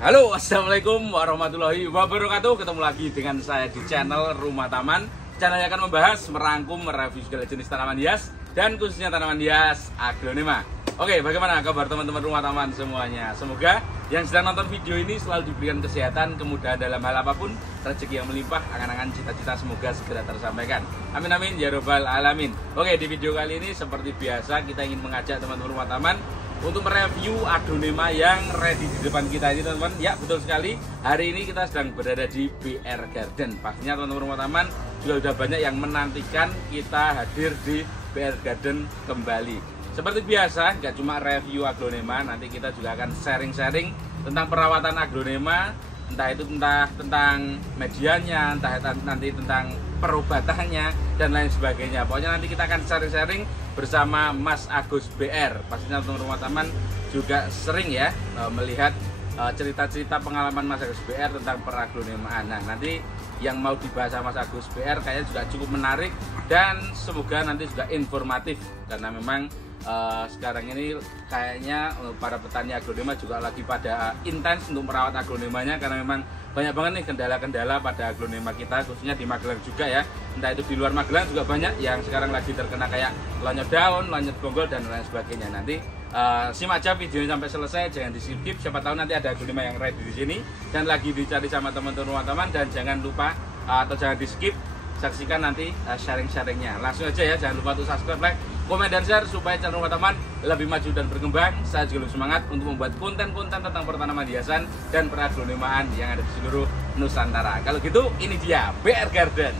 Halo, assalamualaikum warahmatullahi wabarakatuh. Ketemu lagi dengan saya di channel Rumah Taman. Channel yang akan membahas, merangkum, mereview segala jenis tanaman hias dan khususnya tanaman hias aglonema. Oke, bagaimana kabar teman-teman Rumah Taman semuanya? Semoga yang sedang nonton video ini selalu diberikan kesehatan, kemudahan dalam hal apapun, rezeki yang melimpah, angan-angan cita-cita semoga segera tersampaikan. Amin amin ya robbal alamin. Oke, di video kali ini seperti biasa kita ingin mengajak teman-teman Rumah Taman untuk mereview aglonema yang ready di depan kita ini, teman-teman. Ya, betul sekali. Hari ini kita sedang berada di BR Garden. Pastinya teman-teman Rumah Taman juga sudah banyak yang menantikan kita hadir di BR Garden kembali. Seperti biasa, nggak cuma review aglonema, nanti kita juga akan sharing-sharing tentang perawatan aglonema, entah itu tentang medianya, entah nanti tentang perobatannya dan lain sebagainya. Pokoknya nanti kita akan sharing-sharing bersama Mas Agus BR. Pastinya teman-teman Rumah Taman juga sering ya melihat cerita-cerita pengalaman Mas Agus BR tentang peraglonemaan. Nah, nanti yang mau dibahas sama Mas Agus BR kayaknya juga cukup menarik dan semoga nanti juga informatif, karena memang sekarang ini kayaknya para petani aglonema juga lagi pada intens untuk merawat aglonemanya, karena memang banyak banget nih kendala-kendala pada aglonema kita, khususnya di Magelang juga ya. Entah itu di luar Magelang juga banyak yang sekarang lagi terkena kayak lonyot daun, lonyot bonggol dan lain sebagainya. Nanti simak aja videonya sampai selesai, jangan di skip. Siapa tahu nanti ada aglonema yang ready di sini dan lagi dicari sama teman-teman Rumah Taman. Dan jangan lupa atau jangan di skip, saksikan nanti sharing-sharingnya. Langsung aja ya, jangan lupa untuk subscribe, like, komen dan share supaya channel Rumah Taman lebih maju dan berkembang. Saya juga lebih semangat untuk membuat konten-konten tentang pertanaman hiasan dan peraglonemaan yang ada di seluruh Nusantara. Kalau gitu, ini dia BR Garden.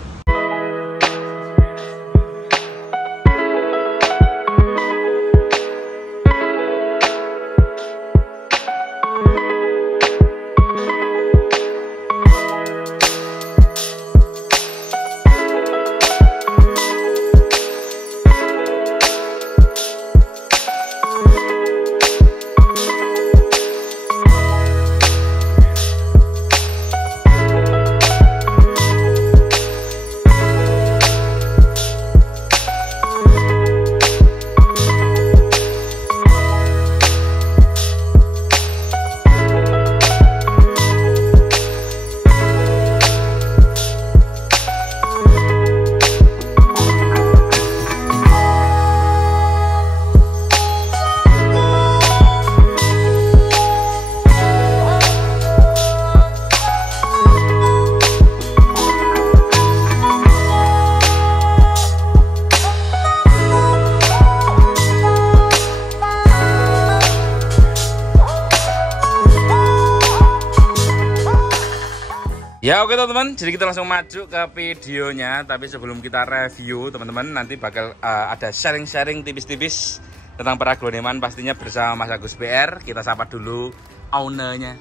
Ya oke teman-teman, jadi kita langsung maju ke videonya. Tapi sebelum kita review teman-teman, nanti bakal ada sharing-sharing tipis-tipis tentang peraglonemaan pastinya bersama Mas Agus BR. Kita sapa dulu ownernya.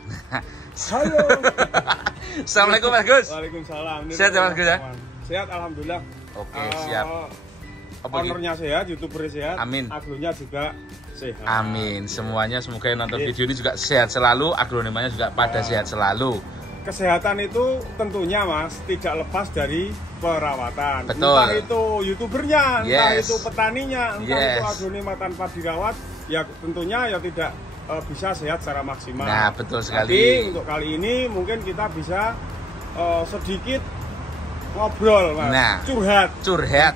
Halo. Assalamualaikum Mas Agus. Waalaikumsalam. Sehat ya Mas Agus ya? Sehat alhamdulillah. Oke, siap. Ownernya sehat, YouTubernya sehat. Amin. Aglonya juga sehat. Amin. Semuanya semoga yang nonton video ini juga sehat selalu, aglonemanya juga pada sehat selalu. Kesehatan itu tentunya Mas tidak lepas dari perawatan. Betul. Entah itu YouTubernya, entah Yes. itu petaninya, entah Yes. itu aglonema tanpa dirawat, ya tentunya ya tidak bisa sehat secara maksimal. Nah, betul sekali. Tapi untuk kali ini mungkin kita bisa sedikit ngobrol Mas. Nah, curhat. curhat.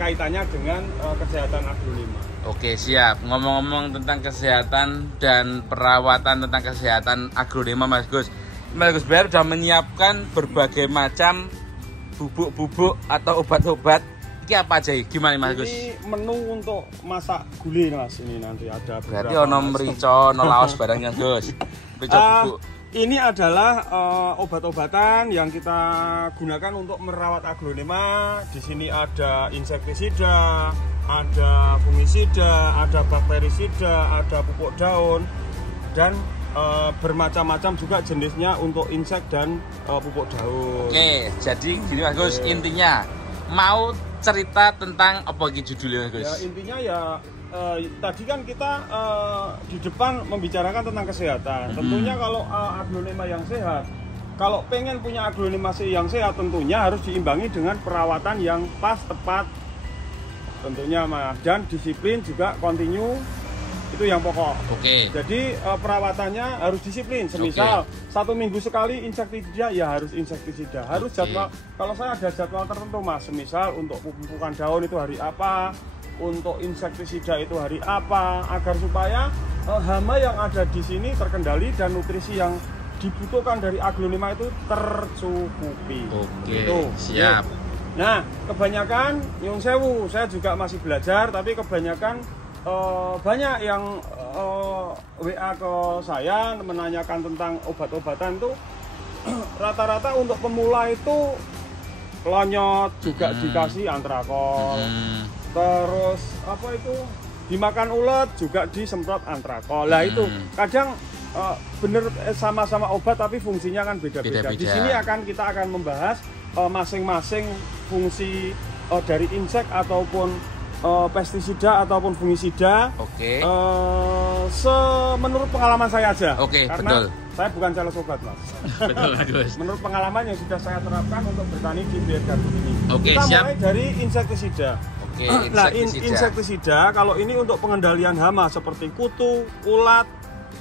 Kaitannya dengan kesehatan aglonema. Oke, siap. Ngomong-ngomong tentang kesehatan dan perawatan tentang kesehatan aglonema, Mas Gus. Mas Gus BR sudah menyiapkan berbagai macam bubuk-bubuk atau obat-obat. Ini apa aja? Gimana Mas Gus? Ini menu untuk masak gulai Mas. Ini nanti ada berarti ono merica, ono laos barangnya Gus. Merica bubuk. Ini adalah obat-obatan yang kita gunakan untuk merawat aglonema. Di sini ada insektisida, ada fungisida, ada bakterisida, ada pupuk daun, dan bermacam-macam juga jenisnya untuk insek dan pupuk daun. Oke, jadi gini Mas Gus, intinya mau cerita tentang apa gitu judulnya Mas Gus? Ya intinya ya tadi kan kita di depan membicarakan tentang kesehatan. Tentunya kalau aglonema yang sehat, kalau pengen punya aglonema yang sehat, tentunya harus diimbangi dengan perawatan yang pas, tepat, tentunya Mas, dan disiplin juga kontinu. Itu yang pokok. Oke. Jadi perawatannya harus disiplin. Semisal 1 minggu sekali insektisida, ya harus insektisida. Harus jadwal. Kalau saya ada jadwal tertentu Mas. Semisal untuk pemupukan daun itu hari apa, untuk insektisida itu hari apa, agar supaya hama yang ada di sini terkendali dan nutrisi yang dibutuhkan dari aglonema itu tercukupi. Oke. Gitu. Siap. Nah, kebanyakan nyun sewu, saya juga masih belajar, tapi kebanyakan banyak yang WA ke saya menanyakan tentang obat-obatan itu rata-rata untuk pemula itu lonyot juga dikasih antrakol. Terus apa itu dimakan ulet juga disemprot antrakol. Lah itu kadang bener sama-sama obat tapi fungsinya kan beda-beda. Di sini kita akan membahas masing-masing fungsi dari insek ataupun pestisida ataupun fungisida. Oke. Menurut pengalaman saya aja. Oke, karena betul. Saya bukan sales obat, Mas. Betul, bagus. Menurut pengalaman yang sudah saya terapkan untuk bertani di BRW ini. Oke, kita siap. mulai dari insektisida. Oke, Nah, insektisida. insektisida kalau ini untuk pengendalian hama seperti kutu, ulat,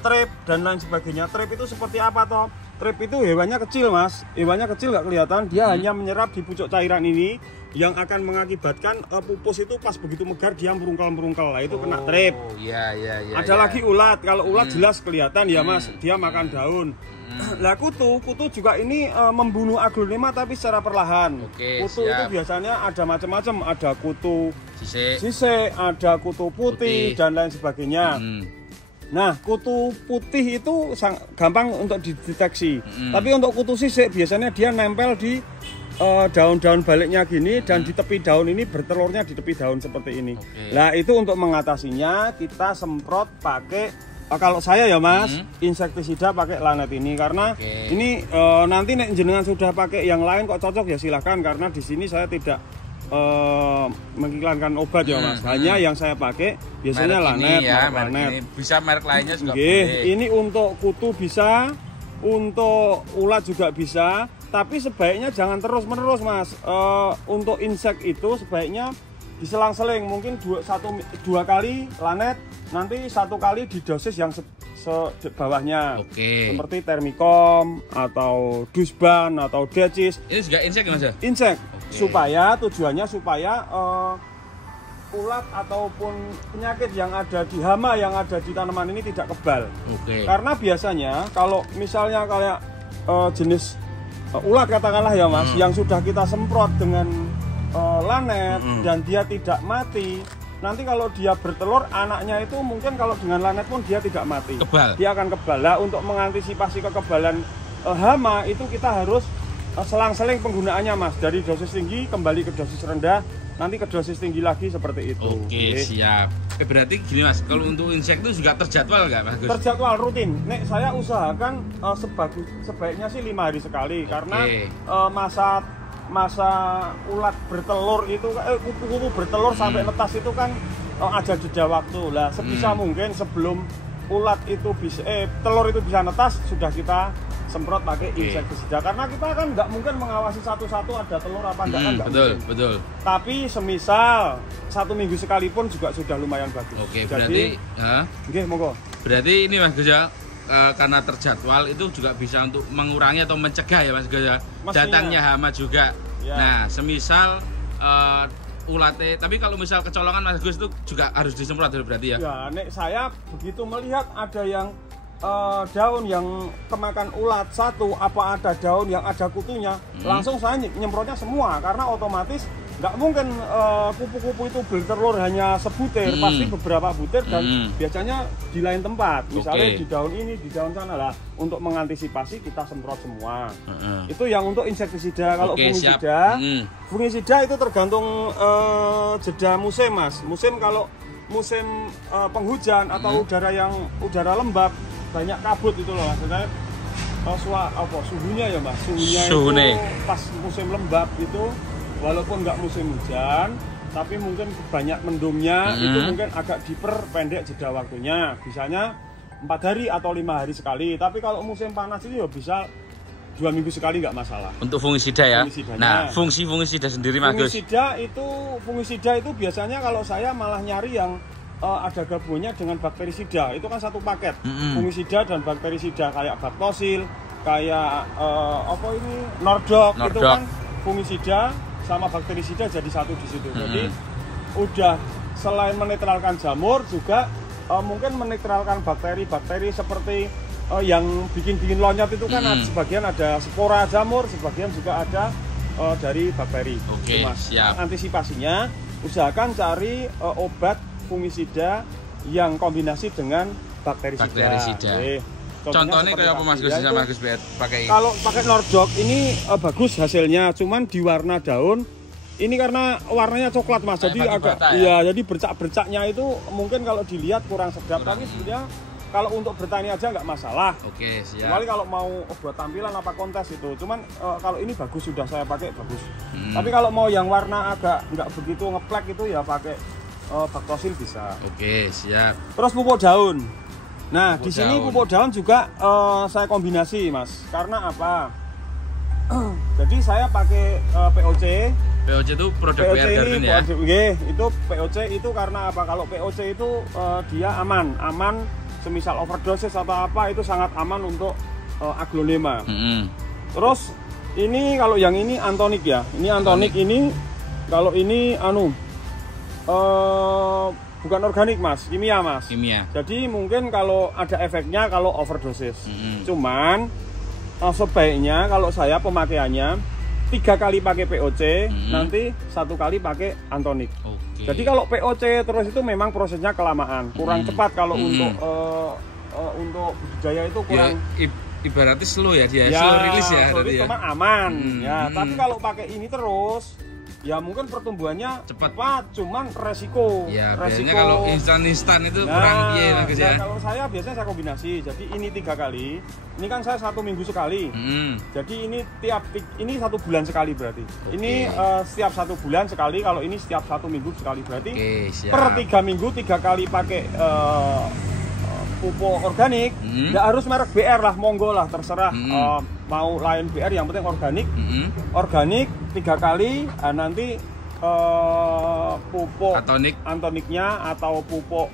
trep dan lain sebagainya. Trep itu seperti apa toh? Trep itu hewannya kecil Mas, hewannya kecil nggak kelihatan, dia hanya menyerap di pucuk cairan ini yang akan mengakibatkan pupus itu pas begitu megar dia merungkel-merungkel, lah itu kena trep. Iya. Ada lagi ulat, kalau ulat jelas kelihatan ya Mas, dia makan daun. Lah kutu juga ini membunuh aglonema tapi secara perlahan. Oke, kutu siap. itu biasanya ada macam-macam, ada kutu Sisik, ada kutu putih dan lain sebagainya. Nah, kutu putih itu gampang untuk dideteksi. Tapi untuk kutu sisik biasanya dia nempel di daun-daun baliknya gini dan di tepi daun ini bertelurnya di tepi daun seperti ini. Nah, itu untuk mengatasinya kita semprot pakai kalau saya ya Mas, insektisida pakai Lanet ini karena ini nanti nek jenengan sudah pakai yang lain kok cocok ya silahkan karena di sini saya tidak mengiklankan obat ya Mas. Hanya yang saya pakai biasanya Lanet, Lanet. Bisa merek lainnya juga boleh. Ini untuk kutu bisa, untuk ulat juga bisa, tapi sebaiknya jangan terus-menerus Mas. Untuk insek itu sebaiknya diselang-seling, mungkin dua kali Lanet, nanti 1 kali di dosis yang bawahnya. Seperti Termicom atau Dusban atau Decis. Ini juga insek ya Mas ya? Insek. Tujuannya supaya ulat ataupun penyakit yang ada di hama yang ada di tanaman ini tidak kebal. Karena biasanya kalau misalnya kayak jenis ulat katakanlah ya Mas, yang sudah kita semprot dengan Lanet dan dia tidak mati, nanti kalau dia bertelur anaknya itu mungkin kalau dengan Lanet pun dia tidak mati, dia akan kebal. Lah untuk mengantisipasi kekebalan hama itu kita harus selang-seling penggunaannya Mas, dari dosis tinggi kembali ke dosis rendah, nanti ke dosis tinggi lagi seperti itu. Siap. Berarti gini Mas, kalau untuk insek itu juga terjadwal nggak Mas? Terjadwal rutin. Nek saya usahakan sebaiknya sih 5 hari sekali karena masa ulat bertelur itu kuku bertelur sampai netas itu kan ada jeda waktu. Lah sebisa mungkin sebelum ulat itu bisa telur itu bisa netas sudah kita semprot pakai insektisida karena kita kan nggak mungkin mengawasi satu-satu ada telur apa enggak kan nggak mungkin. Betul. Tapi semisal 1 minggu sekali pun juga sudah lumayan bagus. Berarti monggo. Berarti ini Mas Gus ya, karena terjadwal itu juga bisa untuk mengurangi atau mencegah ya Mas Gus ya, datangnya hama juga. Nah, semisal ulatnya, tapi kalau misal kecolongan Mas Gus itu juga harus disemprot berarti ya? Ya, nek saya begitu melihat ada yang daun yang kemakan ulat satu, apa ada daun yang ada kutunya, langsung saya nyemprotnya semua karena otomatis nggak mungkin kupu-kupu itu bertelur hanya sebutir, pasti beberapa butir dan biasanya di lain tempat, misalnya di daun ini, di daun sana lah. Untuk mengantisipasi kita semprot semua. Itu yang untuk insektisida. Kalau fungisida itu tergantung jeda musim Mas. Kalau musim penghujan atau udara lembab banyak kabut itu loh maksudnya suhunya ya Mas, suhunya itu pas musim lembab itu walaupun nggak musim hujan tapi mungkin banyak mendungnya itu mungkin agak diperpendek jeda waktunya, bisanya 4 hari atau 5 hari sekali. Tapi kalau musim panas ini ya bisa 2 minggu sekali nggak masalah. Untuk fungisida ya. Nah, fungsi fungisida sendiri Mas Gus. Fungisida itu biasanya kalau saya malah nyari yang ada gabungannya dengan bakterisida. Itu kan satu paket. Fungisida dan bakterisida kayak baktosil, kayak Nordok. Itu kan fungisida sama bakterisida jadi satu di situ. Jadi udah selain menetralkan jamur juga mungkin menetralkan bakteri-bakteri seperti yang bikin lonyot itu kan sebagian ada spora jamur, sebagian juga ada dari bakteri. Oke, siap. Antisipasinya usahakan cari obat fungisida yang kombinasi dengan bakterisida. Contohnya kayak apa Mas Gus sama Gus pakai? Kalau pakai Nordok ini bagus hasilnya, cuman di warna daun ini karena warnanya coklat Mas, jadi agak jadi bercak-bercaknya itu mungkin kalau dilihat kurang sedap, tapi sebenarnya kalau untuk bertani aja nggak masalah. Oke, siap. Kecuali kalau mau buat tampilan apa kontes itu. Cuman kalau ini bagus, sudah saya pakai bagus. Tapi kalau mau yang warna agak nggak begitu ngeplek itu ya pakai baktosil bisa. Oke, siap. Terus pupuk daun. Nah, di sini pupuk daun juga saya kombinasi, Mas. Karena apa? Jadi saya pakai POC. POC itu produk BR Garden ya? Itu POC itu karena apa? Kalau POC itu dia aman. Semisal overdosis atau apa itu sangat aman untuk aglonema. Terus ini kalau yang ini antonik ya. Ini antonik ini kalau ini bukan organik Mas, kimia Mas. Kimia. Jadi mungkin kalau ada efeknya kalau overdosis. Cuman sebaiknya kalau saya pemakaiannya 3 kali pakai POC, nanti 1 kali pakai antonik. Jadi kalau POC terus itu memang prosesnya kelamaan, kurang cepat kalau untuk budidaya itu kurang. Ya, ibaratnya slow ya dia, slow release ya. Cuma aman. Tapi kalau pakai ini terus, ya mungkin pertumbuhannya cepat, cuman resiko. Ya, biasanya kalau instan itu kurang bagus ya. Kalau saya biasanya saya kombinasi. Jadi ini 3 kali. Ini kan saya 1 minggu sekali. Jadi ini ini 1 bulan sekali berarti. Ini setiap 1 bulan sekali. Kalau ini setiap 1 minggu sekali berarti. Per 3 minggu 3 kali pakai pupuk organik. Nggak harus merek BR lah, monggo lah terserah. Mau lain BR yang penting organik. Organik 3 kali. Nanti pupuk antoniknya atau pupuk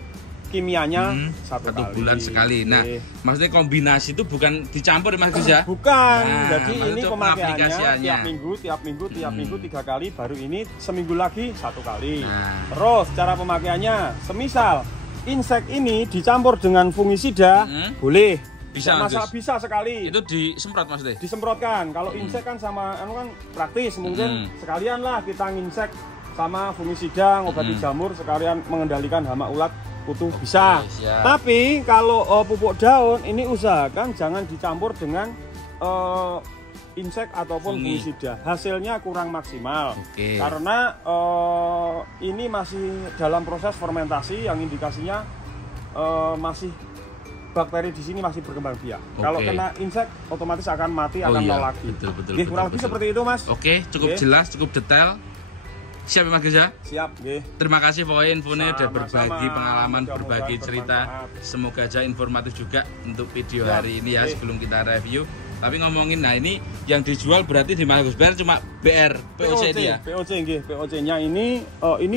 kimianya 1 bulan sekali. Nah, maksudnya kombinasi itu bukan dicampur Mas Gus ya? Bukan. Jadi ini pemakaiannya tiap minggu 3 kali, baru ini seminggu lagi 1 kali. Terus cara pemakaiannya, semisal insek ini dicampur dengan fungisida, boleh. Bisa sekali. Itu disemprot Mas Teh? Disemprotkan. Kalau insek kan sama kan praktis, mungkin sekalian lah kita nginsek sama fungisida, ngobati jamur, sekalian mengendalikan hama ulat kutu bisa. Tapi kalau pupuk daun ini usahakan jangan dicampur dengan insek ataupun fungisida. Hasilnya kurang maksimal. Karena ini masih dalam proses fermentasi yang indikasinya masih bakteri di sini masih berkembang biak. Kalau kena insek otomatis akan mati, akan nol lagi. Betul. Kurang lebih seperti itu Mas. Cukup jelas, cukup detail. Siap Mas Gus ya? Siap. Terima kasih pokoknya infonya udah berbagi pengalaman, berbagi cerita. Semoga aja informatif juga untuk video hari ini ya sebelum kita review. Tapi ngomongin, nah ini yang dijual berarti di Mas Gus BR cuma BR POC ini ya? POC-nya ini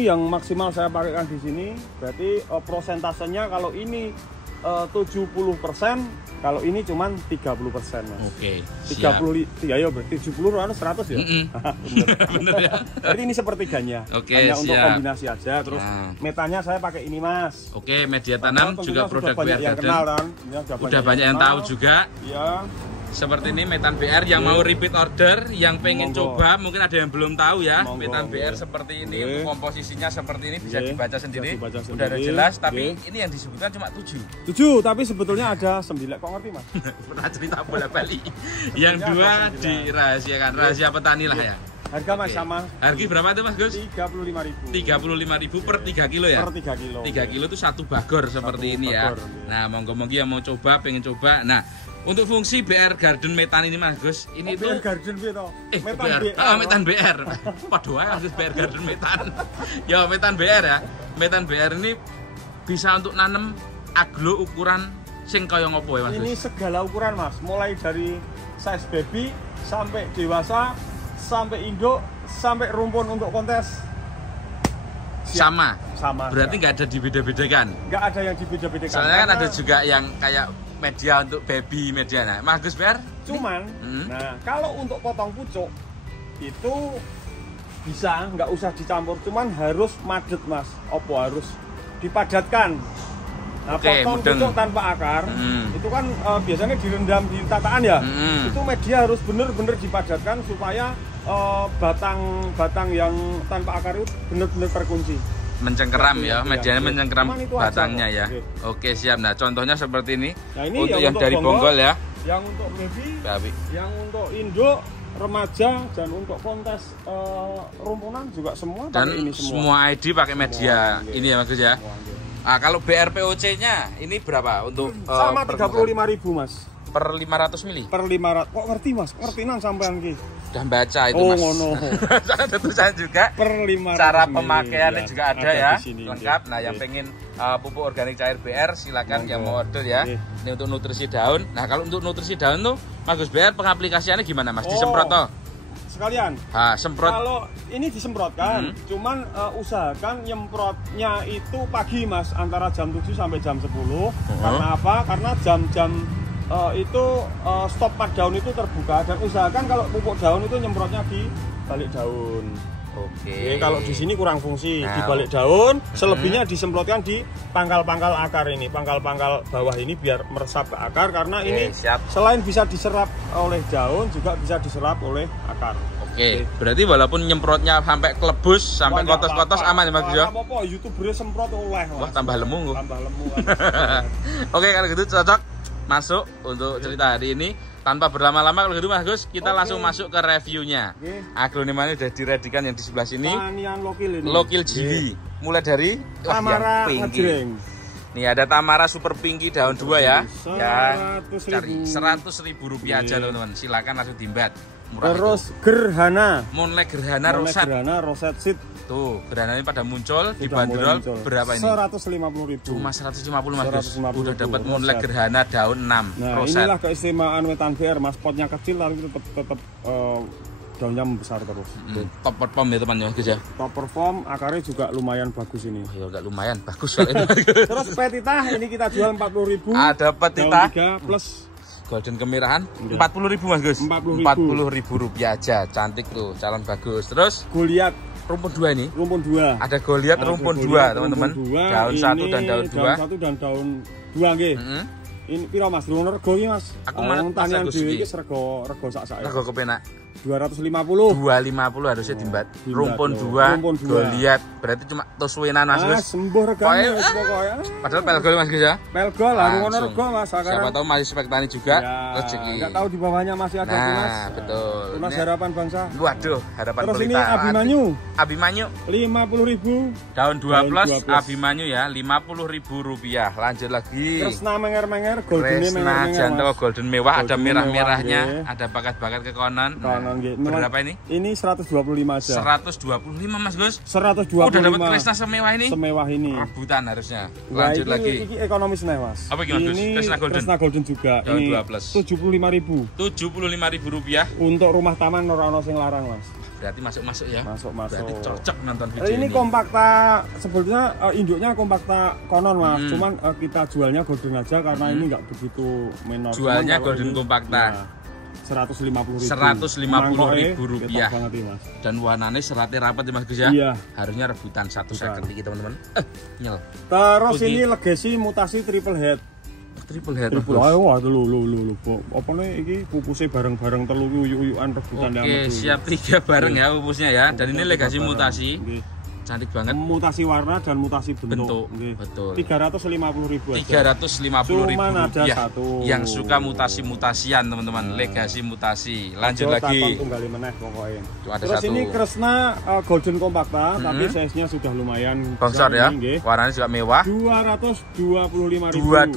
yang maksimal saya pakaikan di sini. Berarti prosentasenya kalau ini 70%, kalau ini cuman 30%, Mas. Oke. 30 ya berarti 70 100 ya. Bener ya. Jadi ini sepertiganya. Hanya untuk kombinasi aja. Terus metanya saya pakai ini, Mas. Media tanam juga produk BR Garden. Udah banyak yang tahu juga. Iya. Seperti ini metan BR yang mau repeat order, yang pengen coba, mungkin ada yang belum tahu ya. Metan BR seperti ini, untuk komposisinya seperti ini bisa dibaca sendiri. Udah ada jelas, tapi ini yang disebutkan cuma 7, tapi sebetulnya ada 9. Kok ngerti Mas? Pernah cerita bola Bali. Yang 2 dirahasiakan, rahasia petani lah ya. Harga Mas sama. Harga berapa tuh Mas Gus? 35.000. 35.000 per 3 kilo ya? Per 3 kilo. 3 kilo itu 1 bagor seperti ini ya. Nah, monggo-monggo yang mau coba, pengen coba. Nah, untuk fungsi BR Garden Metan ini Mas Gus, ini tuh BR Garden Metan BR. Waduh, Mas BR Garden Metan. Ya, Metan BR ya. Metan BR ini bisa untuk nanam aglo ukuran sing kaya ngopo ya Mas Gus? Ini segala ukuran Mas, mulai dari size baby sampai dewasa, sampai induk, sampai rumpun untuk kontes. Sama. Sama. Berarti nggak ada dibeda-bedakan. Nggak ada yang dibeda-bedakan. Soalnya kan ada juga yang kayak media untuk baby media. Nah, Mas Gus biar cuman, nah kalau untuk potong pucuk itu bisa nggak usah dicampur, cuman harus madet Mas. Opo harus dipadatkan. Nah, potong pucuk tanpa akar itu kan biasanya direndam di tataan ya. Itu media harus bener-bener dipadatkan supaya batang-batang yang tanpa akar itu bener-bener terkunci. Mencengkeram ya, medianya mencengkeram batangnya ya. Oke, siap. Nah, contohnya seperti ini. Nah, ini untuk yang dari bonggol ya. Yang untuk baby, yang untuk induk, remaja, dan untuk kontes rumpunan juga semua dan pakai ini semua ID pakai media ini ya Mas Gus ya. Nah, kalau BRPOC-nya ini berapa untuk sama 35.000 Mas. Per 500 mili? Per 500. Kok ngerti Mas? Ngerti nang sampean ki. Udah baca itu Mas. Oh ngono. Ada tulisan juga. Per 500. Cara pemakaiannya juga ada ya. Sini, lengkap. Nah, yang pengen pupuk organik cair BR silakan yang mau order ya. Ini untuk nutrisi daun. Nah, kalau untuk nutrisi daun tuh Mas Gus BR pengaplikasiannya gimana Mas? Disemprot toh? Sekalian. Semprot. Kalau ini disemprotkan, cuman usahakan nyemprotnya itu pagi Mas, antara jam 7 sampai jam 10. Karena apa? Karena jam-jam itu stop pad daun itu terbuka, dan usahakan kalau pupuk daun itu nyemprotnya di balik daun. Oke. Jadi kalau di sini kurang fungsi, di balik daun, selebihnya disemprotkan di pangkal-pangkal akar ini, pangkal-pangkal bawah ini biar meresap ke akar, karena ini selain bisa diserap oleh daun juga bisa diserap oleh akar. Oke. Berarti walaupun nyemprotnya sampai kelebus, sampai kotos-kotos aman ya Mas Gus? Apa-apa, YouTuber semprot oleh. Wah, tambah lemu. Tambah lemu. Oke, kalau gitu cocok masuk untuk cerita hari ini. Tanpa berlama-lama kalau gitu Mas Gus, kita langsung masuk ke reviewnya. Aglonema ini sudah diredikan yang di sebelah sini. Tanian lokil ini. Lokil Jili. Mulai dari Tamara ngejreng. Nih ada Tamara Super Pinky daun 2 ya. Ya, 100.000 rupiah aja teman-teman. Silakan langsung dimbat. Murah. Terus Gerhana. Monlek Gerhana Roset. Gerhana Roset Seed. Tuh, gerhana ini pada muncul di bandrol berapa ini? 150.000. Cuma 150 Mas Gus. Udah dapat Monlek Gerhana daun 6. Nah, roset. Inilah keistimewaan wetan BR Mas, potnya kecil tapi tetap daunnya membesar terus. Top perform ya teman-teman Gus ya. Top perform, akarnya juga lumayan bagus ini. Ya enggak lumayan, bagus soalnya. Terus petita ini kita jual 40.000. Ada petita 3 plus golden kemerahan 40.000 Mas Gus. 40.000 rupiah aja, cantik tuh, calon bagus. Terus Goliat rumpun 2 ini. Rumpun 2. Ada Goliat rumpun 2 teman-teman. Daun 1 dan daun 2. Daun 1 dan daun 2 nggih. Ini piro Mas? Rung rego iki Mas. Aku mana tanian dhewe iki rego sak-sak. Rego kepenak. 250 harusnya dimbat. Rumpun 2 Goliat. Berarti cuma tosuenan Mas Gus. Sembuh regane pokoknya. Padahal pelgol Mas Gus ya. Pelgol ngono rego Mas. Siapa tahu masih spek tani juga rezeki. Enggak tahu di bawahnya masih ada tunas. Nah, betul. Tunas harapan bangsa. Waduh, harapan pelita. Terus pelita. ini Abimanyu. Abimanyu 50.000. Daun 2 plus Abimanyu ya, 50.000 rupiah. Lanjut lagi. Kresna menger-menger golden menger-menger. Jantung golden mewah, ada merah-merahnya, ada bakat-bakat ke konon. Berapa ini? Ini 125 aja. 125 Mas Gus. 125. Udah dapat Kresna semewah ini? Semewah ini. Rebutan harusnya. Lanjut lagi. Ini ekonomis nih Mas. Apa gimana Gus? Kresna Golden juga. Daun ini 2 plus. 75.000. 75.000 rupiah. Untuk rumah taman ora ono sing larang Mas. Berarti masuk-masuk ya? Masuk. Berarti cocok nonton video ini. Ini kompakta, sebetulnya induknya kompakta konon Mas. Cuman kita jualnya golden aja karena ini nggak begitu menor. Jualnya golden kompakta. Ya, 150.000 rupiah. Dan warnanya seratnya rapat ya Mas Gus ya? Iya. Harusnya rebutan 1 second iki teman-teman. Nyel. Terus ini legacy mutasi triple head. Triple head. Wah, lu. Apa nih iki pupusnya bareng-bareng telu uyuk-uyukan rebutan. Oke, siap 3 bareng ya pupusnya ya. Dan ini legasi mutasi. Cantik banget. Mutasi warna dan mutasi bentuk. Betul. 350.000 aja. 350.000 rupiah. Satu. Yang suka mutasi-mutasian teman-teman, legasi mutasi. Lanjut lagi. Terus ini Kresna Golden Kompakta, tapi size-nya sudah lumayan besar ya. Warnanya juga mewah. 225.000. 225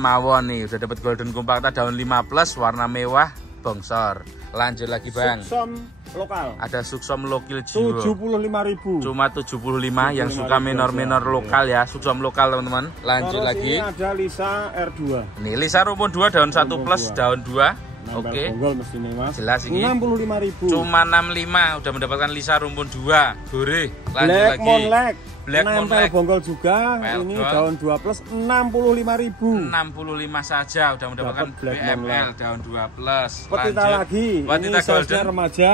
mawon nih. Udah dapat Golden Kompakta daun 5 plus, warna mewah, bongsor. Lanjut lagi Bang. Suksom lokal. Ada Suksom lokal jiwa. 75.000. Cuma 75 yang suka minor-minor lokal ya. Suksom lokal teman-teman. Lanjut lagi. Ini ada Lisa R2. Nih Lisa rumpun 2 daun 1 plus daun 2. Oke. Jelas ini. 65.000. Cuma 65 udah mendapatkan Lisa rumpun 2. Gore. Lanjut lagi. Monlek. Black nempel Moonlight. bonggol juga. Pel Ini gold. daun 2 plus 65.000. 65 saja udah mendapatkan Dapat Black BML Moonlight. daun 2 plus. Petita lagi. Petita Ini size-nya golden. remaja.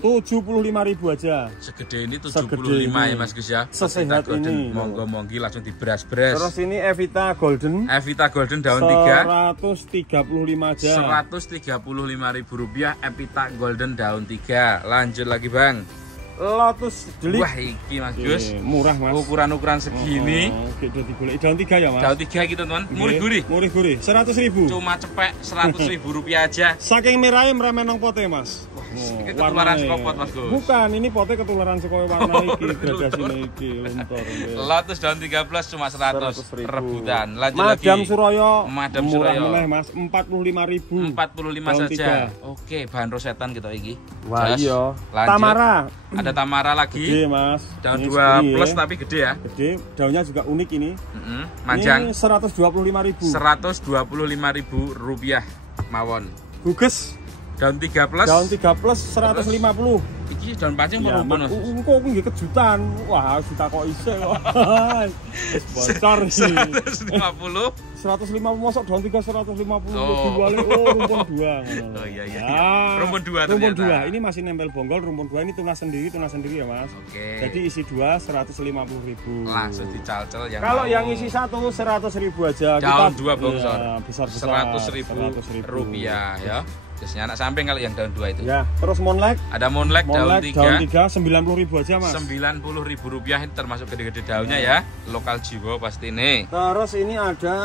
75.000 aja. Segede ini Segede 75 ini. ya Mas Gus ya. Sesehat Petita golden. ini. Monggo monggi langsung dibras-bras. Terus ini Evita Golden. Evita Golden daun 3 135 aja. Rp135.000 Evita Golden daun 3. Lanjut lagi Bang. Lotus Delik. Wah iki Mas Gus. Murah Mas. Ukuran-ukuran segini. Oke, digolek daun 3 ya Mas. Daun 3 gitu teman. Murih-gurih. Murih-gurih. 100.000. Cuma cepek Rp100.000 aja. Saking merahnya meremen nang pote Mas. Ini ketularan saka pot Mas Gus. Bukan, ini pote ketularan saka warna iki, gradasine iki, luntur. Lotus daun 13 cuma 100 100.000. rebutan. Lanjut lagi. Madam Suraya. Madam murah Suraya. meneh Mas, 45.000. 45 Daun saja. 3. Oke, bahan rosetan kita iki. Wah, Jas. iya. Lanjut. Tamara. Ada Tamara lagi. Gede Mas. Daun Ini 2 segini plus ya. tapi gede ya. Gede, daunnya juga unik ini. Manjang. Ini 125.000. Rp125.000 mawon. Guges. Daun 3 plus. Daun 3 plus 150. Iki daun pancing Ya, apa rumpun Mas? engko kuwi nggih kejutan. Wah, harus ditakoki isih kok. Wis bocor iki. 150. 150 mosok daun 3 150 Oh. diwalik rumpun 2 ngono. Oh iya iya. Ah, Rumpun 2 rumpun ternyata. 2. Ini masih nempel bonggol rumpun 2 ini tunas sendiri ya, Mas. Oke. Jadi isi 2 150.000. Langsung dicalcel yang Kalau mau. yang isi 1 100.000 aja. Daun 2 bongsor. Ya, besar-besar. Rp100.000 ya. Biasanya anak samping kalau yang daun 2 itu. Ya, terus Monlek. Ada Moonlight daun 3. 90.000 aja, Mas. Rp90.000 ini termasuk gede-gede daunnya ya. Lokal jiwa pasti nih. Terus ini ada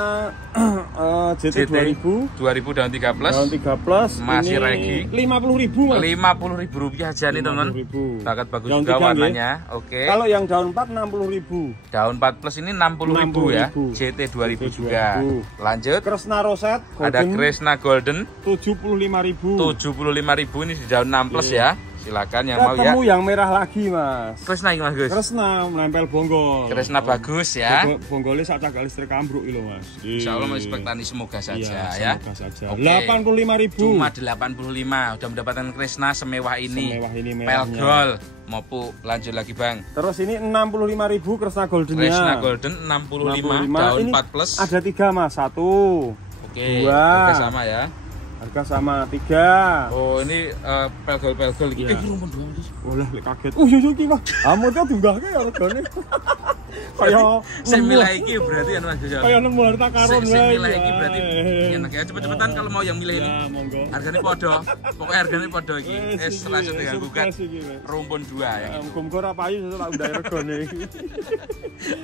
JT 2000. 2000 daun 3 plus. Daun 3 plus. Masih ini regi. 50.000, Mas. Rp50.000 aja nih teman. 50.000. Bakat bagus Daun juga 3 warnanya. Oke. Kalau yang daun 4 60.000. Daun 4 plus ini 60.000 ya. 60.000. JT 2000 juga. 2000. Lanjut. Kresna Roset Ada Krishna Golden 75.000. 75.000 ini di daun 6 plus ya. Silakan yang mau ya. Ketemu yang merah lagi, Mas. Krishna ini Mas Gus. Kresna nempel bonggol. Krishna bagus ya. Bonggolnya sak cagak listrik ambruk itu, Mas. Insya Allah ekspektasi semoga saja ya. Semoga saja. Oke. 85.000. Cuma 85 udah mendapatkan Krishna semewah ini. Semewah ini Pel merahnya. gold. Mopu lanjut lagi Bang. Terus ini 65.000 Kresna Goldennya. Krishna Golden 65 daun Ini 4 plus. Ada 3, Mas. 1. Oke, dua. harga sama ya. Harga sama 3. Oh, ini pel-gol iki. Iya. Rumpun 2 Mas. Olah lek kaget. Iya iki kok. Amutnya dunggahke ya regane. Kaya Saya milih iki berarti ya Mas Gus. Kaya nemu harta karun Saya wae. milih iki berarti enak ya. Cepet-cepetan kalau mau yang milih ini. Ya, monggo. Harganya podo. Pokoknya harganya podo iki. Wes, Langsung iki, dengan gugat. surprise iki, Mas. Rumpun 2 ya. Muga-muga ora payu sesuk tak undahi regane iki.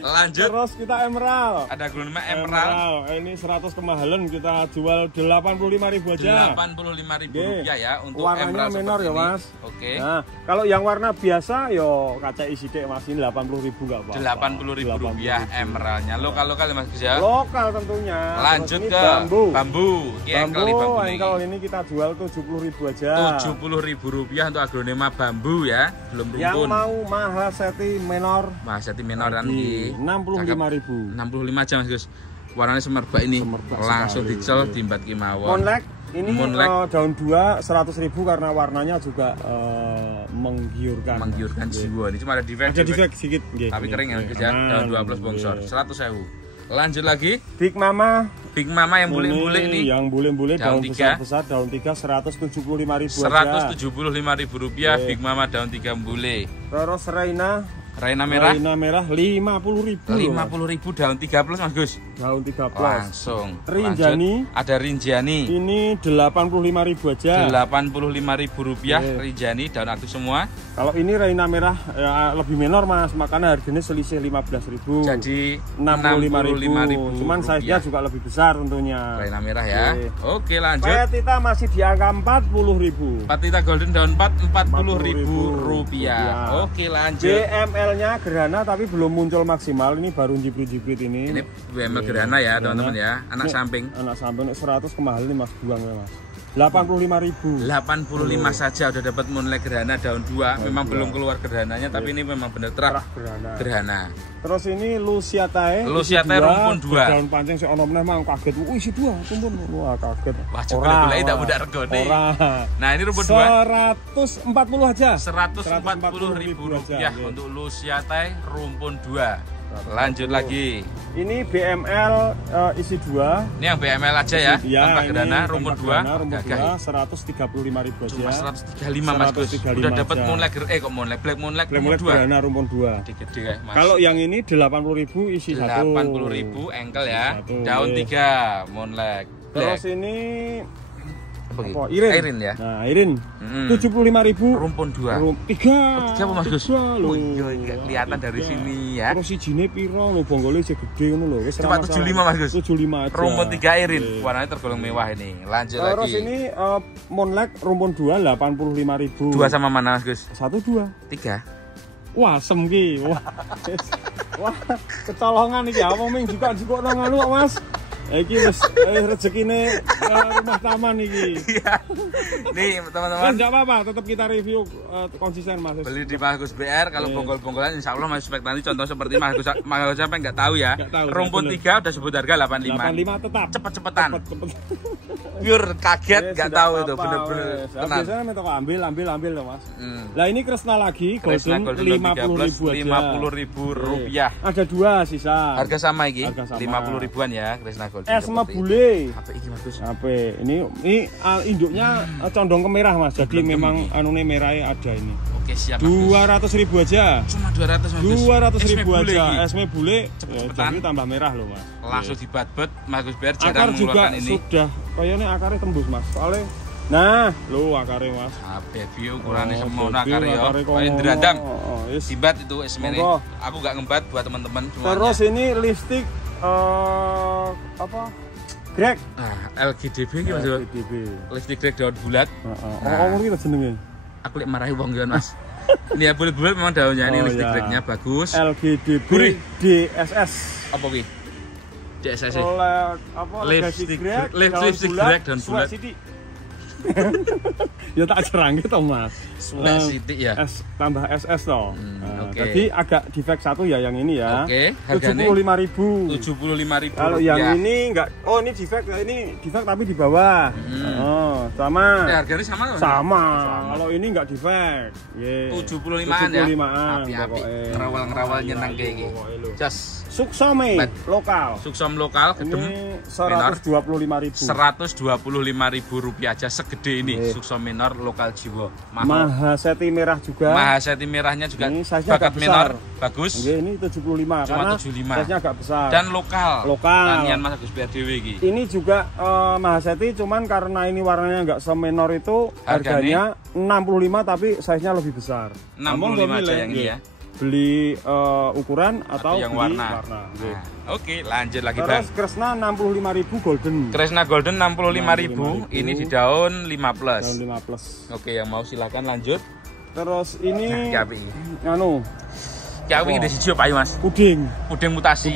Lanjut. Terus kita emerald. Ada glonema emerald. Ini 100 kemahalan kita jual 85.000 aja. Rp85.000 ya untuk Warnanya emerald menor seperti ya, ini. Mas. Oke. Nah, kalau yang warna biasa yo KCI sithik Mas ini 80.000 enggak apa-apa. Rp80.000 emeraldnya. Lokal-lokal ya Mas Gus ya. Lokal tentunya. Lanjut Terus ini ke bambu. bambu. Iki engkel nih bambu Engkel ini. ini kita jual 70.000 aja. Rp70.000 untuk aglonema bambu ya. Belum Yang rumpun. mau Mahaseti menor Mahaseti menoran iki. 65.000. 65 aja Mas Gus. Warnanya semerbak ini. Semerbak Langsung sekali. dicel dimbat kimawon. Monlek ini Monlek. daun 2 100.000 karena warnanya juga menggiurkan. Menggiurkan jiwa. Ini cuma ada defect. Ada defek sedikit nggih. Tapi kering ya Mas Gus ya. Aman. Daun 2 plus bongsor. 100.000. Lanjut lagi. Big Mama Big Mama yang bule-bule ini nih. yang bule-bule Daun daun tiga. besar-besar daun 3 175.000 aja. Rp175.000 Big Mama daun 3 bule. Terus Reina Reina merah Reina merah 50.000. 50.000 daun 3 plus Mas Gus. Daun 3 plus. Langsung. Rinjani. Lanjut. Ada Rinjani. Ini 85.000 aja. Rp85.000 Oke. Rinjani daun aktif semua. Kalau ini Reina merah ya, lebih menor Mas, makanya harganya selisih 15.000. Jadi 65.000. Cuman size-nya juga lebih besar tentunya. Reina merah ya. Oke, lanjut. Petita masih di angka 40.000. Patita Golden daun 4 Rp40.000. Rupiah. Oke, lanjut. BML-nya gerhana tapi belum muncul maksimal, ini baru jibrit-jibrit ini. Ini BML gerhana ya, teman-teman ya. Anak Ini samping. Anak samping 100 kemahalan ini Mas buang ya Mas. 85.000. 85 saja udah dapat moonlight gerhana daun 2. Memang belum keluar gerhananya, tapi ini memang bener terah gerhana. Terus ini Luciatae rumpun 2. Daun pancing si ono meneh mang kaget. Isi 2 tumpun. Wah kaget. Wah coba tak mudah regone. Nah, ini rumpun 2. 140 aja. 140.000 rupiah untuk Luciatae rumpun 2. Lanjut lagi. Ini BML isi 2. Ini yang BML aja ya. Tanpa gerhana rumpun 2. Rumpun 2 135.000 aja. Cuma 135 Mas Gus. Udah dapat moonlight black moonlight rumpun 2. Gerhana rumpun 2. Gede ya, Mas. Kalau yang ini 80.000 isi 1. 80.000 engkel ya. Daun 3 moonlight. Terus ini apa? Irin ya. Nah, Irin 75.000 rumpun 2. 3 apa Mas Gus? Oh iya, kelihatan dari sini ya. Terus sijine piro lho, bonggole sing gede ngono lho. Wis cuma 75 Mas Gus. 75 aja. Rumpun 3 Irin. Warnanya tergolong mewah ini. Lanjut lagi. Terus ini moonlight rumpun 2 85.000. 2 sama mana Mas Gus? 1 2. 3. Wah, sem ki. Wah, kecolongan iki apa ming juga nang anu kok Mas. Iki wis rezekine rumah taman iki. Iya. Nih, teman-teman. Enggak apa-apa, tetap kita review konsisten Mas. Beli di Mas Gus BR kalau bonggol-bonggolan insyaallah Mas Spek nanti contoh seperti Mas Gus sampai enggak tahu ya. Rumpun 3 udah sebut harga 85. 85 tetap. Cepet-cepetan. Pure kaget enggak tahu itu bener-bener tenang. Biasanya mentok ambil loh Mas. Lah ini Kresna lagi golden 50.000 aja. 50.000 rupiah. Ada 2 sisa. Harga sama iki. 50 ribuan ya Kresna Golden. Esma bule. Apa iki Mas Gus? Apa? Ini induknya condong ke merah Mas. Jadi memang anune merahnya ada ini. Oke, siap. 200.000 aja. Cuma 200 Mas Gus. 200.000 aja. Esme bule jadi tambah merah loh Mas. Langsung dibat-bat Mas Gus BR jarang akar juga mengeluarkan ini. Sudah kayaknya akarnya tembus Mas. Soalnya nah, lo akarnya Mas. Baby ukurannya semono akar ya. Kayak dirandam. Dibat itu esmene. Aku enggak ngembat buat teman-teman semuanya. Terus ini lipstick apa? Greg. LGDB iki Mas. LGDB. Lipstick Greg daun bulat. Ngerti ta jenenge? Aku lek marahi wong ya Mas. Ini ya bulat-bulat memang daunnya ini lipstick Gregnya bagus. LGDB DSS. Apa kuwi? DSS. Apa? Lipstick Greg daun bulat. Ya tak serang gitu Mas. Sweat City ya. S tambah SS toh. Okay. Jadi agak defect satu ya yang ini ya. Oke, harganya 75.000. 75.000. Kalau yang ini enggak, oh ini defect tapi di bawah. Oh, sama. Harganya sama kan? Sama. Kalau ini enggak defect. 75-an ya. 75-an. Api-api. Ngerawal nyenang kayak gini. Just Suksome lokal. Suksom lokal gedem ini 125.000. 125.000 rupiah aja segede ini. Suksom minor lokal Jiwo. Mahaseti merah juga. Mahaseti merahnya juga ini bakat minor bagus. Ini 75 cuma karena 75. Size-nya agak besar. Dan lokal. Tanian Mas Agus BR Dewi iki. Ini juga Mahaseti cuman karena ini warnanya enggak semenor itu harganya 65 tapi size-nya lebih besar. 65 aja yang ini ya. Beli ukuran atau yang beli warna. Nah, oke, lanjut lagi Bang. Terus Kresna 65.000 golden. Kresna golden 65.000. Ini di daun 5+. Daun 5+. Oke, yang mau silakan lanjut. Terus ini anu kayak wingi siji Pak Mas. Puding mutasi.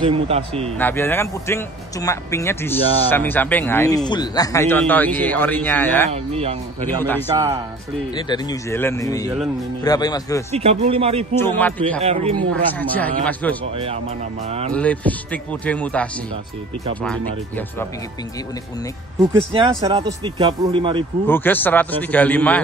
Nah, biasanya kan puding cuma pinknya di samping-samping. Nah, ini full. Nah, contoh ini orinya ya. Ini yang dari Amerika asli. Ini dari New Zealand ini. Berapa ya Mas Gus? 35.000. Cuma 35 murah saja iki Mas Gus. Pokoknya aman-aman. Lipstick puding mutasi. 35.000. Ya, sudah pinky-pinky unik-unik. Hugesnya 135.000. Huges 135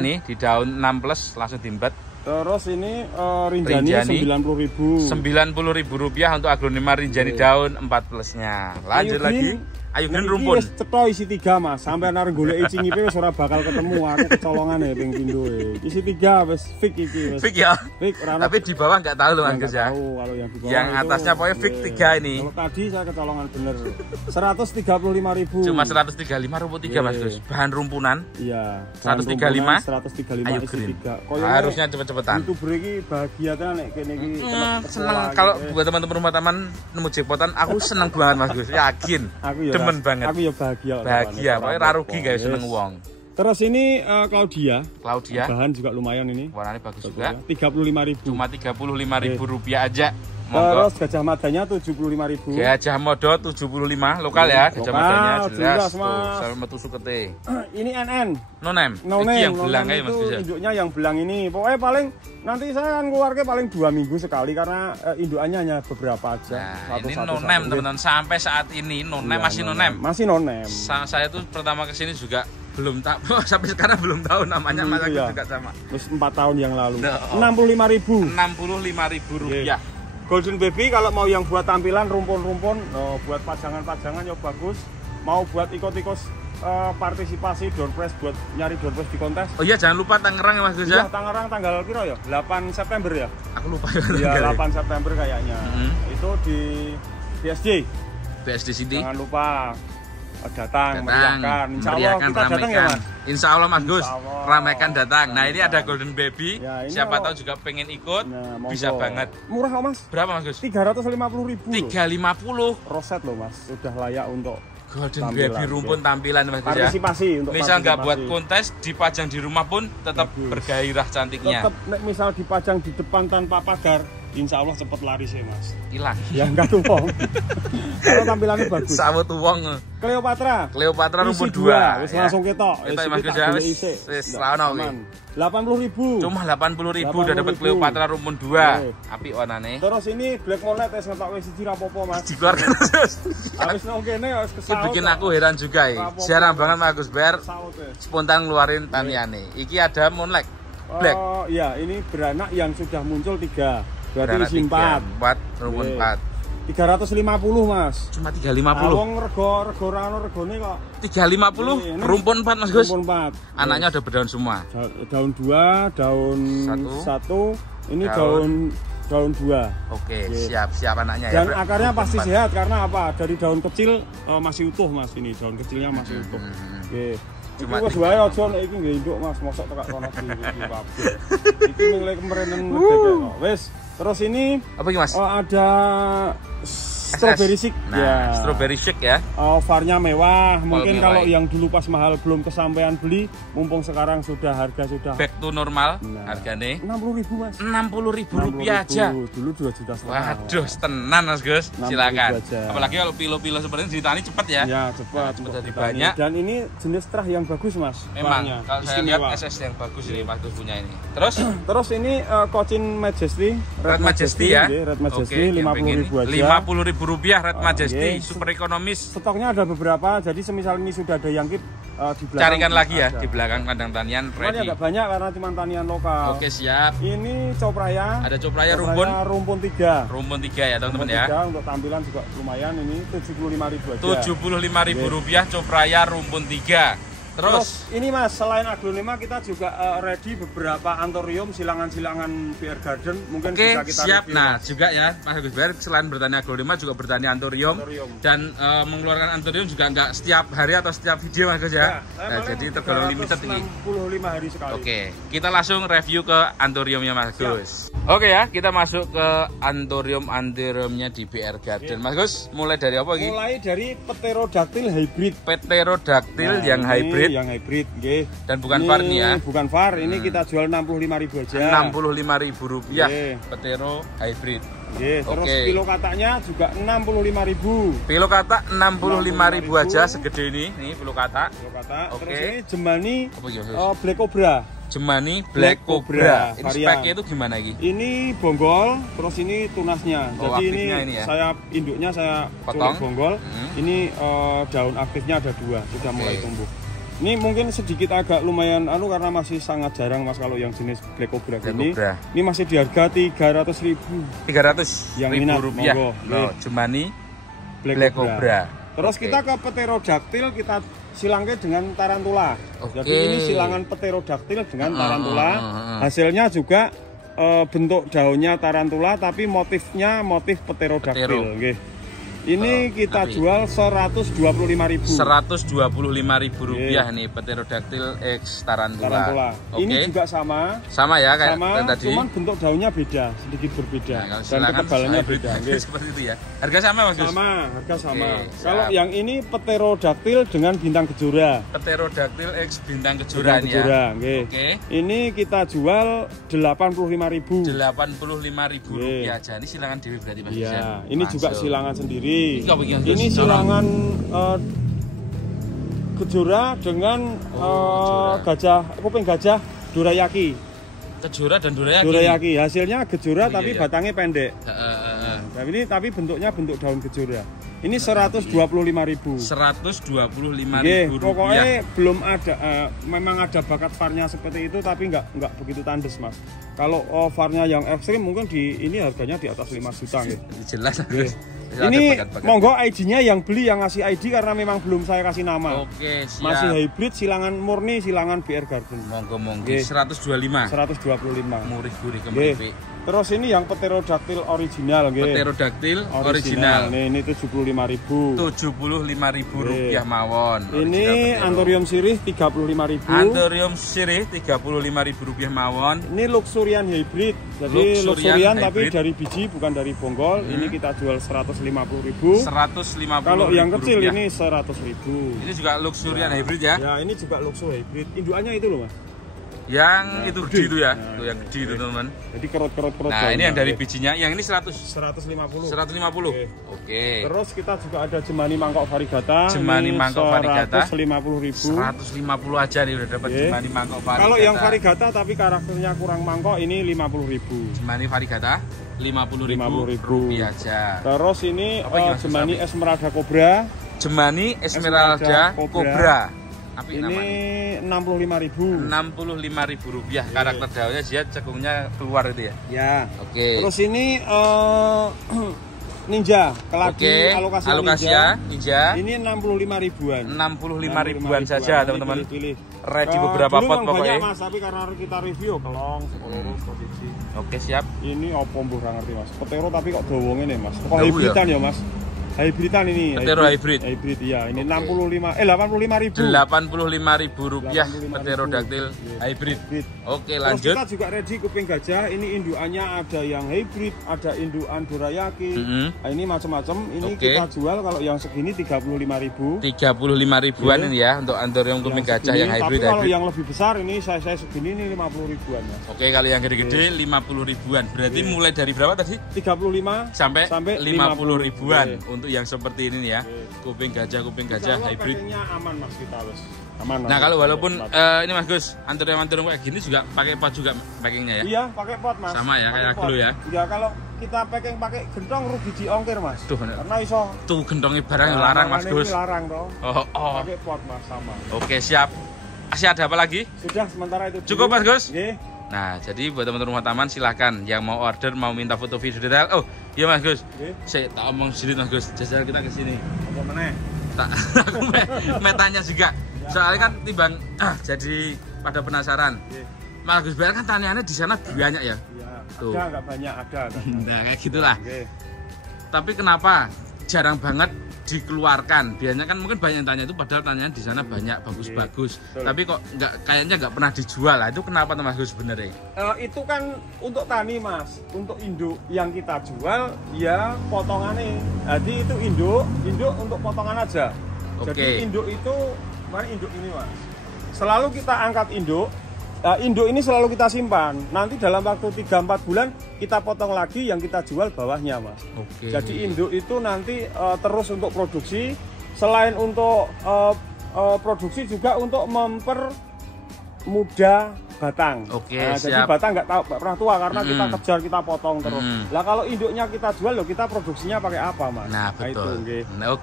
nih di daun 6+ langsung dimbat. Terus ini Rinjani 90.000. 90.000 rupiah untuk aglonema Rinjani daun 4+-nya. Lanjut lagi. Ayo Green rumpun. Wis cetha isi 3 Mas. Sampai arep golek cingipe wis ora bakal ketemu. Aku kecolongan ya ping pindho e. Isi 3 wis fix iki wis. Fix ya. Fix tapi di bawah enggak tahu loh Mas Gus ya. Tahu kalau yang di bawah. Yang atasnya pokoknya fix 3 ini. Kalau tadi saya kecolongan bener. 135.000. Cuma 135 rumpun 3 Mas Gus. Bahan rumpunan. Iya. 135. Ayo Green. Harusnya cepet-cepetan. YouTuber iki bahagia tenan nek kene iki. Seneng kalau buat teman-teman rumah taman nemu jackpotan aku seneng banget Mas Gus. Yakin. Aku ya demen banget. Aku ya bahagia. Bahagia, pokoknya ra rugi guys seneng wong. Terus ini Claudia. Claudia. Bahan juga lumayan ini. Warnanya bagus juga. 35.000. Cuma 35.000 rupiah aja. Monggo. Terus Gajah Madanya 75.000. Gajah Modo 75 lokal ya, Gajah Lokal, Madanya jelas. jelas, Mas. Tuh, sama metu sukete. Ini NN. Nonem. No Iki name, yang belang kayak Mas itu Gus. induknya yang belang ini. Pokoknya paling nanti saya akan keluarnya paling 2 minggu sekali karena indukannya hanya beberapa aja. Nah, ini nonem teman-teman. Sampai saat ini nonem masih nonem. Masih nonem. Saya tuh pertama kesini juga belum tahu, sampai sekarang belum tahu namanya, Mas Agus juga sama. Terus 4 tahun yang lalu. No. 65.000. 65.000 rupiah. Golden Baby kalau mau yang buat tampilan rumpun-rumpun, buat pajangan-pajangan ya bagus. Mau buat ikut-ikut partisipasi door prize, buat nyari door prize di kontes. Oh iya, jangan lupa Tangerang ya Mas Gus ya. Iya, Tangerang tanggal piro ya? 8 September ya? Aku lupa ya. Iya, 8 September kayaknya. Itu di BSD. BSD City. Jangan lupa datang meriahkan. Insya Allah kita ramaikan. datang ya Mas. Insya Allah Mas Gus, ramaikan datang. Nah ini ada Golden Baby, ya, siapa tahu juga pengen ikut, bisa banget. Murah kok Mas? Berapa Mas Gus? 350.000. 350. Roset loh Mas, sudah layak untuk Golden Baby rumpun tampilan Mas Gus ya. Partisipasi untuk misal nggak buat kontes, dipajang di rumah pun tetap bergairah cantiknya. Tetap misal dipajang di depan tanpa pagar, insya Allah cepat laris ya Mas. Hilang. Ya enggak tuh Wong. Kalau tampilannya bagus. Sawut wong. Kleopatra rumpun 2. Wis langsung ketok. Itu Mas Gus ya. Wis laono kuwi. 80.000. Cuma 80.000 udah dapat Kleopatra rumpun 2. Apik warnane. Terus ini Black Monet wis ngetok wis siji rapopo Mas. Dikeluarkan terus. Habis nang kene wis kesaut. Bikin aku heran juga ya. Jarang banget Mas Gus Ber spontan ngeluarin taniane. Iki ada Moonlight Black. Oh iya, ini beranak yang sudah muncul 3. Berarti isi 4 rumpun 4. 350 Mas. Cuma 350. Wong regone kok 350 rumpun 4 Mas Gus. Rumpun 4. Anaknya udah berdaun semua. Daun 2, daun 1. Ini daun 2. Oke, siap anaknya ya. Dan akarnya pasti sehat karena apa? Dari daun kecil masih utuh Mas, ini daun kecilnya masih utuh. Oke. Cuma wis wae aja nek iki nggih induk Mas, mosok tekak kono iki kabeh. Iki mulai kemrenen ngedek kok. Wis. Terus ini apa iki Mas? Ada Strawberry Shake. Nah, ya. Strawberry Shake ya. Varnya mewah. Mungkin kalau yang dulu pas mahal belum kesampaian beli, mumpung sekarang harga sudah back to normal. Harganya 60.000 Mas. 60.000 rupiah aja. Dulu 2,5 juta. Waduh, tenan Mas Gus. Silakan. Apalagi kalau pilo-pilo seperti ini ditani cepet ya. Ya, cepat. Jadi banyak. Dan ini jenis terah yang bagus Mas. Memang. Kalau saya lihat SS yang bagus ini Mas Gus punya ini. Terus ini Cochin Majesty. Red Majesty ya. Red Majesty 50.000 aja. 50.000 rupiah Red Majesty, super ekonomis. Stoknya ada beberapa, jadi semisal ini sudah ada yang di belakang. Carikan lagi ya di belakang kandang tanian ready. Agak banyak karena cuma tanian lokal. Oke, siap. Ini copraya. Ada copraya rumpun 3. Rumpun 3 ya teman-teman ya. Untuk tampilan juga lumayan, ini 75.000 aja. 75.000 rupiah copraya rumpun 3. Terus ini Mas, selain aglonema kita juga ready beberapa anthurium silangan-silangan BR Garden, mungkin bisa kita siap review. Nah juga ya Mas Agus BR selain bertani aglonema juga bertani anthurium. Dan mengeluarkan anthurium juga nggak setiap hari atau setiap video Mas Agus ya. Jadi tergolong limited ini. 65 hari sekali. Oke, kita langsung review ke anthuriumnya Mas Agus. Oke ya, kita masuk ke anthuriumnya di BR Garden. Mas Gus, mulai dari apa lagi? Mulai dari Pterodactyl hybrid. Pterodactyl yang hybrid. Yang hybrid, okay. Dan bukan VAR nih ya. Bukan VAR, ini kita jual 65.000 aja. 65.000 rupiah. Ptero hybrid. Terus kilo katanya juga 65.000. Kilo kata 65.000 aja segede ini. Nih kilo kata. Terus ini Jemani Black Cobra. Jemani Black Cobra. Ini speknya itu gimana lagi? Ini bonggol, terus ini tunasnya. Jadi ini ya? Saya induknya saya potong bonggol. Ini daun aktifnya ada 2, sudah mulai tumbuh. Ini mungkin sedikit agak lumayan karena masih sangat jarang Mas kalau yang jenis Black Cobra ini. Ini masih di harga 300.000. 300.000 rupiah. Jemani Black Cobra. Terus kita ke Pterodactyl, kita silangnya dengan tarantula. Jadi ini silangan Pterodactyl dengan tarantula. Hasilnya juga bentuk daunnya tarantula tapi motifnya motif Pterodactyl. Ini kita jual 125.000. Rp125.000 nih Pterodactyl X Tarantula. Ini juga sama. Sama ya kayak tadi. Cuman bentuk daunnya beda, sedikit berbeda. Nah, dan ketebalannya beda. Seperti itu ya. Harga sama Mas Gus? Harga sama. Kalau yang ini Pterodactyl dengan bintang kejora. Pterodactyl X bintang kejora ini ya. Ini kita jual 85.000. Rp85.000 aja. Ini silangan dewi berarti Mas Gus ya. Ini juga silangan sendiri. Ini silangan kejora dengan kuping gajah dorayaki. Kejora dan dorayaki. Dorayaki hasilnya kejora tapi batangnya pendek. Tapi bentuknya bentuk daun kejora. Ini 125.000. Rp125.000. Pokoknya belum ada, memang ada bakat varnya seperti itu, tapi nggak begitu tandes Mas. Kalau varnya yang ekstrim mungkin ini harganya di atas 5 juta. Jelas. Ini monggo ID-nya yang beli yang ngasih ID karena memang belum saya kasih nama. Oke, siap. Masih hybrid, silangan murni, silangan BR Garden. Monggo. 125. Murih-murih kembali. Terus ini yang Pterodactyl original, Pterodactyl original. Ini 75.000. Rp75.000 mawon. Ini Anthurium sirih 35.000. Anthurium sirih Rp35.000 mawon. Ini Luxurian hybrid. Jadi Luxurian tapi dari biji bukan dari bonggol. Ini kita jual 150.000. Kalau yang kecil ini 100.000. Ini juga Luxurian hybrid ya? Ya, ini juga Luxu hybrid. Indukannya itu loh Mas. Yang itu gede itu ya, itu yang gede itu teman-teman. Jadi kerut-kerut. Nah ini yang dari bijinya, yang ini 150. Oke. Terus kita juga ada Jemani mangkok variegata. Jemani mangkok variegata 150.000. 150 aja nih udah dapat Jemani mangkok variegata. Kalau yang variegata tapi karakternya kurang mangkok ini 50.000. Jemani variegata 50.000 aja. Terus ini Jemani Esmeralda Cobra. Jemani Esmeralda Cobra. Ini 65.000. Rp65.000. Karakter daunnya dia cekungnya keluar itu ya. Ya. Oke. Terus ini Ninja, keladi Alocasia Ninja. Ini 65.000-an. 65.000-an saja teman-teman. Ready beberapa pot pokoknya. Mas, tapi karena kita review kelong, sepuluh posisi. Oke, siap. Ini opo mbuh ora ngerti Mas. Petero tapi kok dawa ngene Mas. Kok hybridan ya Mas? Hybridan ini. Petero hybrid. Hybrid ya. Ini 85.000. Rp85.000 Pterodactyl hybrid. Oke, lanjut. Terus kita juga ready kuping gajah. Ini indukannya ada yang hybrid, ada indukan dorayaki. Nah, ini macam-macam. Ini kita jual kalau yang segini 35.000. 35.000-an ini ya untuk Anthurium kuping gajah yang hybrid. Tapi kalau yang lebih besar ini saya segini ini 50.000-an ya. Oke, kalau yang gede-gede 50.000-an. Berarti mulai dari berapa tadi? 35 sampai 50.000-an. Untuk yang seperti ini ya, kuping gajah hybrid. Aman Mas kita wes. Aman. Nah kalau walaupun ini Mas Gus, Anthurium kayak gini juga pakai pot juga packingnya ya? Iya pakai pot Mas. Sama ya kayak aglo ya? Iya kalau kita packing pakai gentong rugi di ongkir Mas. Tuh, karena iso. Tuh gentongnya barang yang larang Mas Gus. Larang toh. Oh. Pakai pot Mas sama. Oke siap. Masih ada apa lagi? Sudah sementara itu. Cukup Mas Gus? Oke. Nah, jadi buat teman-teman rumah taman silahkan yang mau order, mau minta foto video detail. Oh, iya Mas Gus. Saya tak omong sedikit Mas Gus. Jajal kita ke sini. Apa meneh? Tak aku tanya juga. Soalnya kan timbang jadi pada penasaran. Mas Gus Bayar kan tanyanya di sana banyak ya? Iya. Tuh. Ada enggak banyak ada. Nah, kayak gitulah. Tapi kenapa jarang banget dikeluarkan? Biasanya kan mungkin banyak yang tanya itu, padahal tanyaan di sana banyak bagus-bagus. Tapi kok kayaknya nggak pernah dijual lah. Itu kenapa tuh Mas Gus sebenarnya? Itu kan untuk tani Mas, untuk induk yang kita jual ya potongannya. Jadi itu induk untuk potongan aja. Jadi induk itu mana induk ini Mas? Selalu kita angkat induk. Induk ini selalu kita simpan. Nanti dalam waktu 3-4 bulan kita potong lagi yang kita jual bawahnya Mas. Jadi induk itu nanti terus untuk produksi. Selain untuk produksi juga untuk mempermudah batang. Jadi batang nggak pernah tua karena kita kejar, kita potong terus. Lah kalau induknya kita jual loh, kita produksinya pakai apa Mas? Nah betul.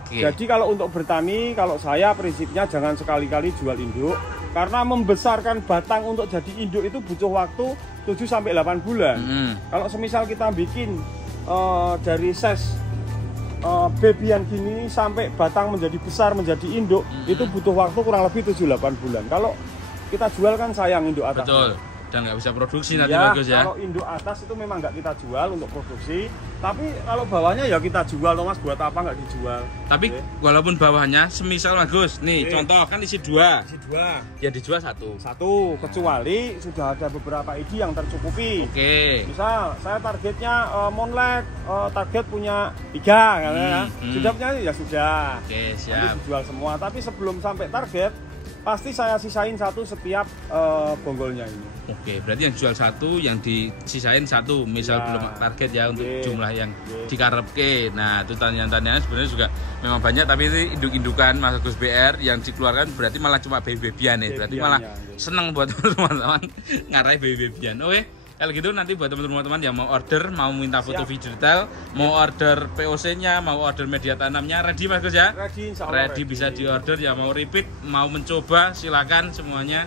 Jadi kalau untuk bertani, kalau saya prinsipnya jangan sekali-kali jual induk. Karena membesarkan batang untuk jadi induk itu butuh waktu 7-8 bulan. Kalau semisal kita bikin dari size babyan gini sampai batang menjadi besar menjadi induk, itu butuh waktu kurang lebih 7-8 bulan. Kalau kita jual kan sayang induk atas. dan nggak bisa produksi nanti ya, Bagus ya. Kalau induk atas itu memang nggak kita jual untuk produksi, tapi kalau bawahnya ya kita jual loh Mas, buat apa nggak dijual? Tapi walaupun bawahnya semisal Bagus, nih contoh kan isi 2. Isi 2. Ya dijual 1. Kecuali sudah ada beberapa ID yang tercukupi. Misal saya targetnya Monlek, target punya 3 ya. Sudah punya ya sudah. Siap. Nanti dijual semua, tapi sebelum sampai target pasti saya sisain 1 setiap bonggolnya ini. Berarti yang jual 1, yang disisain 1, misal belum target ya untuk jumlah yang dikarepke. Nah, itu tanya-tanyanya sebenarnya juga memang banyak, tapi itu induk-indukan Mas Agus BR yang dikeluarkan berarti malah cuma baby-babyan ya. Berarti malah seneng buat teman-teman ngarai baby-babyan. Kalau gitu nanti buat teman-teman yang mau order, mau minta foto video detail, mau order POC-nya, mau order media tanamnya, ready Mas Gus ya? Ready, bisa diorder ya, mau repeat, mau mencoba silakan semuanya.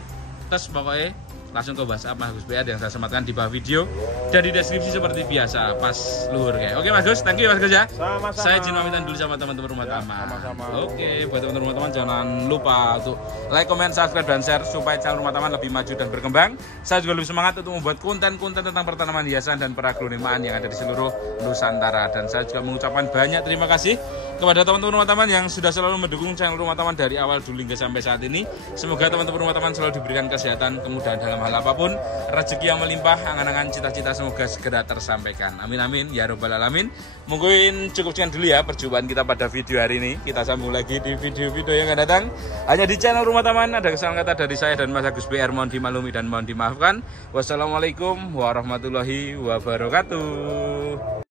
Terus pokoknya langsung ke WhatsApp Mas Gus BR yang saya sematkan di bawah video dan di deskripsi seperti biasa pas luhur kayak. Oke Mas Gus, thank you Mas Gus ya. Sama-sama. Saya izin pamitan dulu sama teman-teman rumah taman. Oke, buat teman-teman rumah taman jangan lupa untuk like, comment, subscribe dan share supaya channel rumah taman lebih maju dan berkembang. Saya juga lebih semangat untuk membuat konten-konten tentang pertanaman hiasan dan peragronemaan yang ada di seluruh Nusantara. Dan saya juga mengucapkan banyak terima kasih kepada teman-teman rumah taman yang sudah selalu mendukung channel rumah taman dari awal dulu hingga sampai saat ini. Semoga teman-teman rumah taman selalu diberikan kesehatan, kemudahan dalam hal apapun, rezeki yang melimpah, angan-angan cita-cita semoga segera tersampaikan. Amin amin ya robbal alamin. Mungkin cukup sekian dulu ya perjumpaan kita pada video hari ini. Kita sambung lagi di video-video yang akan datang hanya di channel Rumah Taman. Ada kesalahan kata dari saya dan Mas Agus BR, mohon dimaklumi dan mohon dimaafkan. Wassalamualaikum warahmatullahi wabarakatuh.